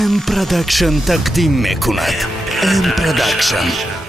ام پروداکشن تقدیم میکند. ام پروداکشن.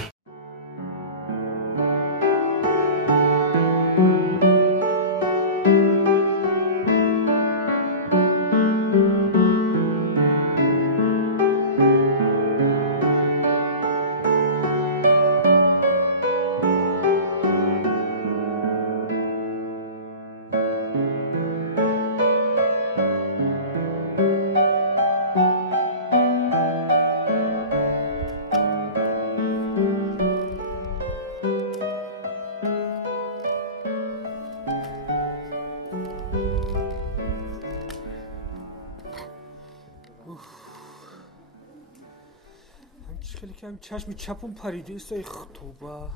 هم چشم چپم پریده است. ای خدابه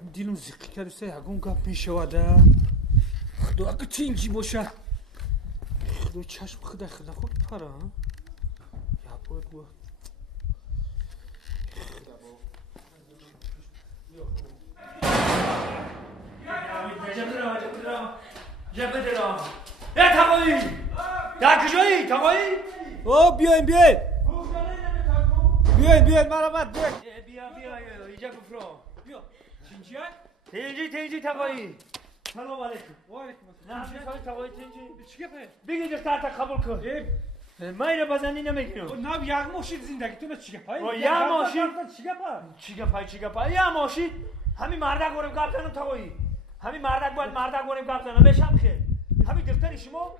هم دیلم زیقی کرده است. هگون گپ میشوده خدا اگه چه اینجی باشه خدا چشم خدا خود پره یا باید با جبه درام ای تقایی در کجایی تقایی؟ بیاین بیاین مرامت بیا اینجا گفرا بیا تنجی تقایی سلام علیکم و علیکم السلام نه سلام تقایی تنجی چی گپه بگی دختر تا قبول کن من اینو بزنی نمیگیرم نه یک ماشین زندگی تو چی گپه یک ماشین چی گپه یک ماشین همین مردک گورم گپ زنم تقایی همین مردک باید مردک گورم گپ زنم بشم خیر همین دفتر شما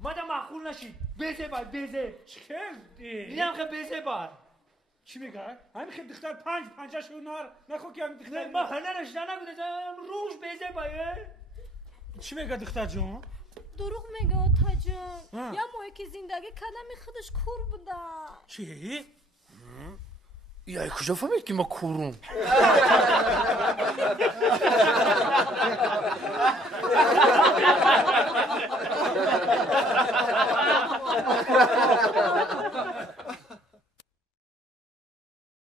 مادم معقول نشید بیزه باید بیزه چه اینم خیلی بیزه باید چی میگه؟ همین خیلی دختر پنجش رو نخو که همین دختر ما هنرش نگوده روش بیزه باید چی میگه دختر جون؟ دروغ میگه تا جون یا موی که زندگی کلمی خودش کور بوده چی؟ یا کجا فهمید که ما کورم